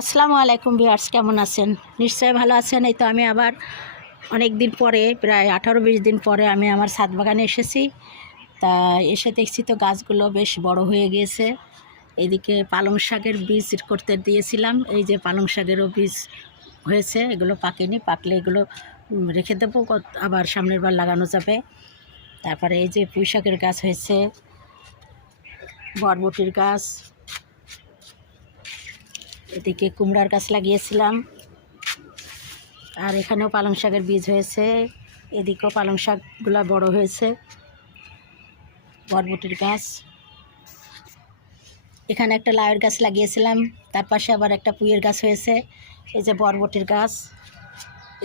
আসসালামু আলাইকুম ভিউয়ার্স, কেমন আছেন? নিশ্চয়ই ভালো আছেন। এই তো আমি আবার অনেক দিন পরে, প্রায় আঠারো বিশ দিন পরে আমি আমার ছাদ বাগানে এসেছি। তা এসে দেখছি তো গাছগুলো বেশ বড় হয়ে গিয়েছে। এদিকে পালং শাকের বীজ করতে দিয়েছিলাম। এই যে পালং শাকেরও বীজ হয়েছে, এগুলো পাকেনি। পাকলে এগুলো রেখে দেবো আবার সামনের বার লাগানো যাবে। তারপরে এই যে পুঁই শাকের গাছ হয়েছে, বরবটির গাছ এদিকে কুমড়ার গাছ লাগিয়েছিলাম। আর এখানেও পালং শাকের বীজ হয়েছে। এদিকেও পালং শাকগুলো বড় হয়েছে। বরবটির গাছ। এখানে একটা লাউয়ের গাছ লাগিয়েছিলাম। তার পাশে আবার একটা পুঁয়ের গাছ হয়েছে। এই যে বরবটির গাছ।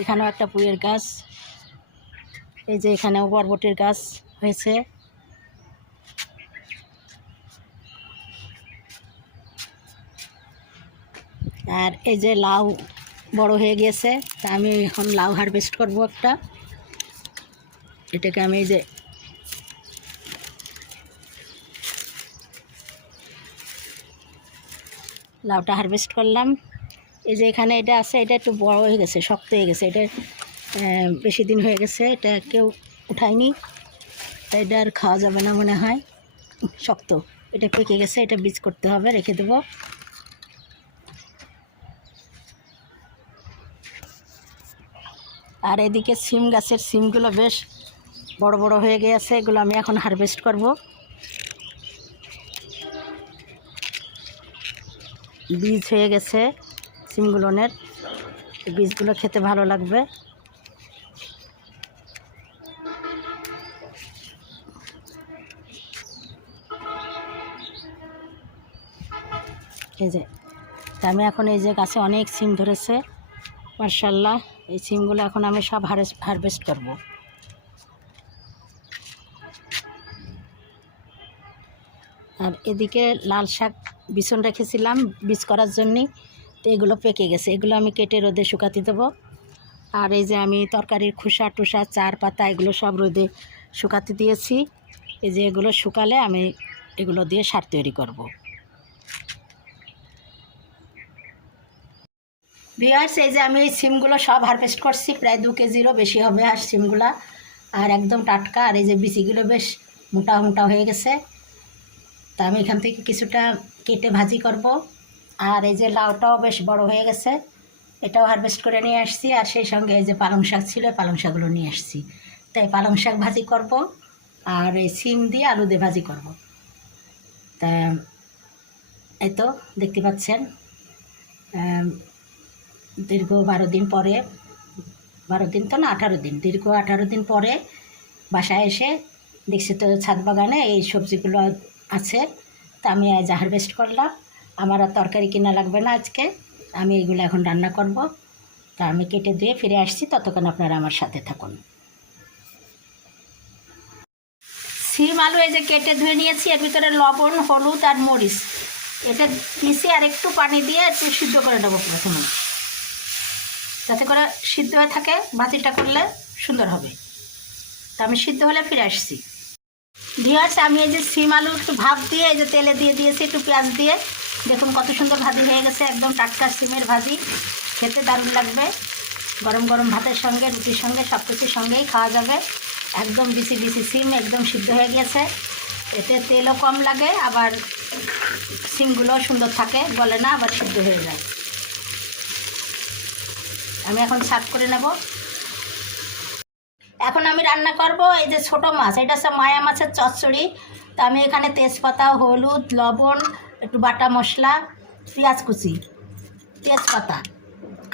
এখানেও একটা পুঁয়ের গাছ। এই যে এখানেও বরবটির গাছ হয়েছে। আর এই যে লাউ বড় হয়ে গেছে, তা আমি এখন লাউ হারভেস্ট করব একটা। এটাকে আমি এই যে লাউটা হারভেস্ট করলাম। এই যে এখানে এটা আছে, এটা একটু বড় হয়ে গেছে, শক্ত হয়ে গেছে। এটা বেশি দিন হয়ে গেছে, এটা কেউ উঠায়নি। তাই এটা আর খাওয়া যাবে না মনে হয়। শক্ত, এটা পেকে গেছে, এটা বীজ করতে হবে, রেখে দেবো। আর এদিকে সিম গাছের সিমগুলো বেশ বড় বড় হয়ে গিয়েছে, এগুলো আমি এখন হারভেস্ট করব। বীজ হয়ে গেছে সিমগুলোনের, বীজগুলো খেতে ভালো লাগবে। এই যে আমি এখন এই যে গাছে অনেক সিম ধরেছে মার্শাল্লাহ এই সিমগুলো এখন আমি সব হারভেস্ট করব। আর এদিকে লাল শাক বিছন রেখেছিলাম, বীজ করার জন্যে, তো এগুলো পেকে গেছে। এগুলো আমি কেটে রোদে শুকাতে দেবো। আর এই যে আমি তরকারির খোসা টুসা, চার পাতা, এগুলো সব রোদে শুকাতে দিয়েছি। এই যে এগুলো শুকালে আমি এগুলো দিয়ে সার তৈরি করব। ভিওয়ার্স এই যে আমি এই সিমগুলো সব হারভেস্ট করছি, প্রায় দু কেজিরও বেশি হবে আর সিমগুলা। আর একদম টাটকা, আর এই যে বিচিগুলো বেশ মোটা মোটা হয়ে গেছে। তা আমি এখান থেকে কিছুটা কেটে ভাজি করব। আর এই যে লাউটাও বেশ বড় হয়ে গেছে, এটাও হারভেস্ট করে নিয়ে আসছি। আর সেই সঙ্গে এই যে পালং শাক ছিল পালং শাকগুলো নিয়ে আসছি। তাই পালং শাক ভাজি করব, আর এই সিম দিয়ে আলু দিয়ে ভাজি করব। তা, এই তো, দেখতে পাচ্ছেন। দীর্ঘ বারো দিন পরে, বারো দিন তো না, আঠারো দিন, দীর্ঘ আঠারো দিন পরে বাসায় এসে দেখছি তো ছাদ বাগানে এই সবজিগুলো আছে। তা আমি আজ হারভেস্ট করলাম। আমার আর তরকারি কিনা লাগবে না আজকে। আমি এইগুলো এখন রান্না করব। তা আমি কেটে ধুয়ে ফিরে আসছি। ততক্ষণ আপনারা আমার সাথে থাকুন। সিম আলু এই যে কেটে ধুয়ে নিয়েছি, এর ভিতরে লবণ, হলুদ আর মরিচ। এটা দিয়েছি আর একটু পানি দিয়ে একটু সিদ্ধ করে নেব প্রথমে। যাতে করে সিদ্ধ হয়ে থাকে ভাজিটা করলে সুন্দর হবে। তা আমি সিদ্ধ হলে ফিরে আসছি। ভিওয়ার্স আমি এই যে সিম আলু একটু ভাপ দিয়ে, এই যে তেলে দিয়ে দিয়েছি, একটু পেঁয়াজ দিয়ে। দেখুন কত সুন্দর ভাজি হয়ে গেছে, একদম টাটকা সিমের ভাজি। খেতে দারুণ লাগবে। গরম গরম ভাতের সঙ্গে, রুটির সঙ্গে সব কিছুর সঙ্গেই খাওয়া যাবে। একদম বিসি বিসি সিম, একদম সিদ্ধ হয়ে গিয়েছে। এতে তেলও কম লাগে, আবার সিমগুলোও সুন্দর থাকে বলে না, আবার সিদ্ধ হয়ে যায়। আমি এখন সার্ভ করে নেব। এখন আমি রান্না করব এই যে ছোট মাছ, এটা হচ্ছে মায়া মাছের চচ্চড়ি। তা আমি এখানে তেজপাতা, হলুদ, লবণ, একটু বাটা মশলা, পেঁয়াজ কুচি, তেজপাতা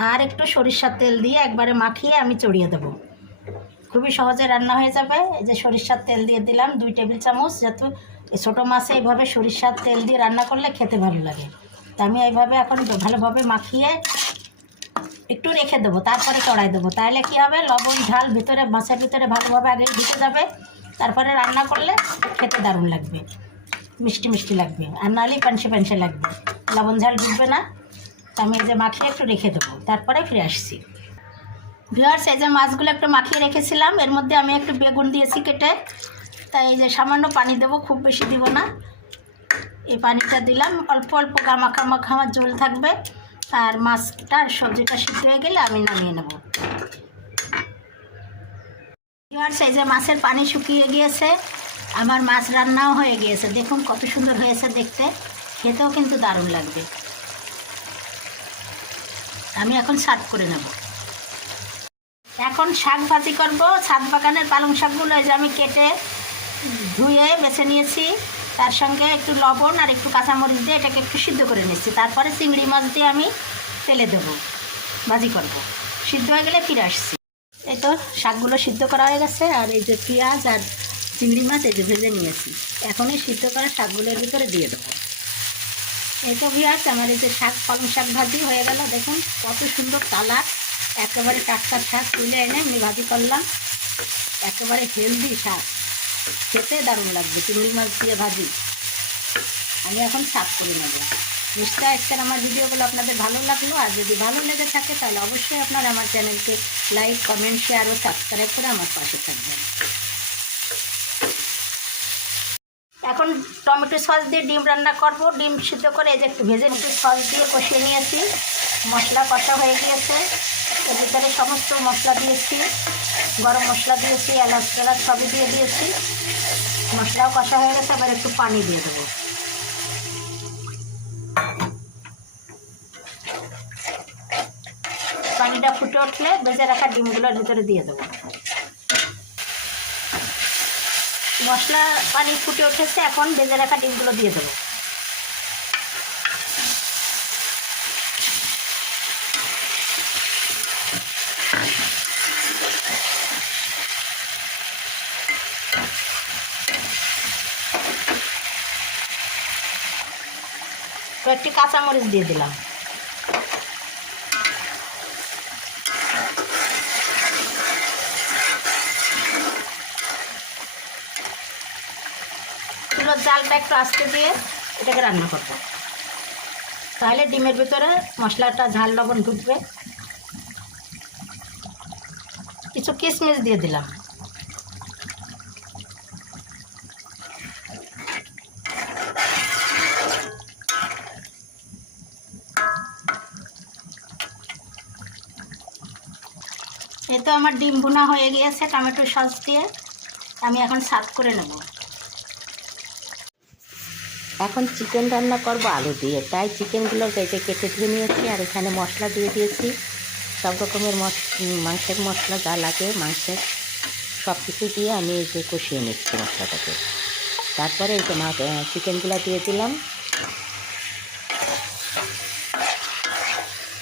আর একটু সরিষার তেল দিয়ে একবারে মাখিয়ে আমি চড়িয়ে দেবো। খুবই সহজে রান্না হয়ে যাবে। এই যে সরিষার তেল দিয়ে দিলাম দুই টেবিল চামচ এই ছোটো মাছে এইভাবে সরিষার তেল দিয়ে রান্না করলে খেতে ভালো লাগে। তা আমি এইভাবে এখন ভালোভাবে মাখিয়ে একটু রেখে দেবো, তারপরে কড়াই দেবো। তাহলে কি হবে? লবণ, ঝাল, ভিতরে মাছের ভিতরে ভালোভাবে আগে ঢুকে যাবে। তারপরে রান্না করলে খেতে দারুণ লাগবে। মিষ্টি মিষ্টি লাগবে। আর নাহলে পানসে পানসে লাগবে। লবণ, ঝাল ঢুকবে না। তা আমি এই যে মাখিয়ে একটু রেখে দেবো। তারপরে ফিরে আসছি। ভিওয়ার্স এই যে মাছগুলো একটু মাখিয়ে রেখেছিলাম। এর মধ্যে আমি একটু বেগুন দিয়েছি কেটে। তাই এই যে সামান্য পানি দেবো, খুব বেশি দিব না। এই পানিটা দিলাম। অল্প অল্প গামাখা মাখা আমার জল থাকবে। আর মাছটা আর সবজিটা সিদ্ধ হয়ে গেলে আমি নামিয়ে নেব। এবার সেই যে মাছের পানি শুকিয়ে গিয়েছে, আমার মাছ রান্নাও হয়ে গিয়েছে। দেখুন কত সুন্দর হয়েছে দেখতে, খেতেও কিন্তু দারুণ লাগবে। আমি এখন সার্ভ করে নেব। এখন শাক ভাজি করব। ছাদ বাগানের পালং শাকগুলো যে আমি কেটে ধুয়ে বেছে নিয়েছি। তার সঙ্গে একটু লবণ আর একটু কাঁচামরিচ দিয়ে এটাকে একটু সিদ্ধ করে নিচ্ছি। তারপরে চিংড়ি মাছ দিয়ে আমি তেলে দেবো, ভাজি করব। সিদ্ধ হয়ে গেলে ফিরে আসছি। এই তো শাকগুলো সিদ্ধ করা হয়ে গেছে আর এই যে পেঁয়াজ আর চিংড়ি মাছ এই যে ভেজে নিয়েছি। এখন এই সিদ্ধ করা শাকগুলোর ভিতরে দিয়ে দেবো। এই তো পেঁয়াজ আমার এই যে শাক, পালং শাক ভাজি হয়ে গেল। দেখুন কত সুন্দর কালার। একেবারে টাটকা শাক তুলে এনে আমি ভাজি করলাম। একেবারে হেলদি শাক। খেতে দারুণ লাগবে, চিংড়ি মাছ দিয়ে ভাজি। আমি এখন সাফ করে নেব। নিশ্চয় আজকের আমার ভিডিওগুলো আপনাদের ভালো লাগল, আর যদি ভালো লেগে থাকে তাহলে অবশ্যই আপনারা আমার চ্যানেলকে লাইক, কমেন্ট, শেয়ার ও সাবস্ক্রাইব করে আমার পাশে থাকবেন। এখন টমেটো সস দিয়ে ডিম রান্না করব। ডিম সিদ্ধ করে এই যে একটু ভেজে একটু সস দিয়ে কষিয়ে নিয়েছি। মশলা কষা হয়ে গিয়েছে। এর ভিতরে সমস্ত মশলা দিয়েছি, গরম মশলা দিয়েছি, এলাচ টেলাচ সবই দিয়ে দিয়েছি। মশলাও কষা হয়ে গেছে, এবার একটু পানি দিয়ে দেবো। পানিটা ফুটে উঠলে ভেজে রাখা ডিমগুলোর ভিতরে দিয়ে দেবো। মশলা পানি ফুটে উঠেছে, এখন ভেজে রাখা ডিমগুলো দিয়ে দেবো। কয়েকটি কাঁচামরিচ দিয়ে দিলাম। চুলোর জালটা একটু আস্তে দিয়ে এটাকে রান্না করব। তাহলে ডিমের ভিতরে মশলাটা ঝাল লবণ ঢুকবে। কিছু কিশমিশ দিয়ে দিলাম। এ তো আমার ডিম ভুনা হয়ে গিয়েছে, টমেটো সস দিয়ে। আমি এখন সার্ভ করে নেব। এখন চিকেন রান্না করব আলু দিয়ে। তাই চিকেনগুলো কেটে কেটে ধুয়ে নিয়েছি, আর এখানে মশলা দিয়ে দিয়েছি। সব রকমের মাংসের মশলা যা লাগে, মাংসের সব কিছু দিয়ে আমি এই যে কষিয়ে নিচ্ছি মশলাটাকে। তারপরে এই যে চিকেনগুলো দিয়ে দিলাম।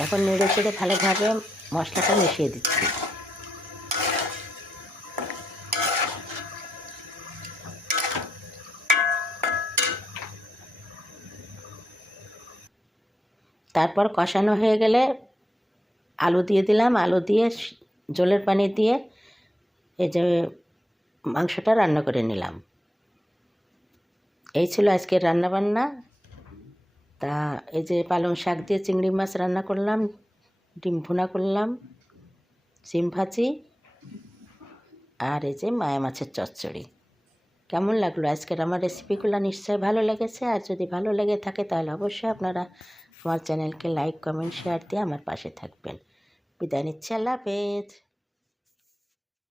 এখন নেড়ে চেড়ে ভালোভাবে মশলাটা মিশিয়ে দিচ্ছি। তারপর কষানো হয়ে গেলে আলু দিয়ে দিলাম। আলু দিয়ে জলের পানি দিয়ে এই যে মাংসটা রান্না করে নিলাম। এই ছিল আজকের রান্নাবান্না। তা এই যে পালং শাক দিয়ে চিংড়ি মাছ রান্না করলাম, ডিম ভুনা করলাম, সিম ভাজি আর এই যে মায়া মাছের চচ্চড়ি। কেমন লাগল আজকের আমার রেসিপিগুলো নিশ্চয়ই ভালো লেগেছে। আর যদি ভালো লেগে থাকে তাহলে অবশ্যই আপনারা আমার চ্যানেলকে লাইক কমেন্ট শেয়ার দিয়ে আমার পাশে থাকবেন। বিদায় নিচ্ছি আল্লাহ হাফেজ।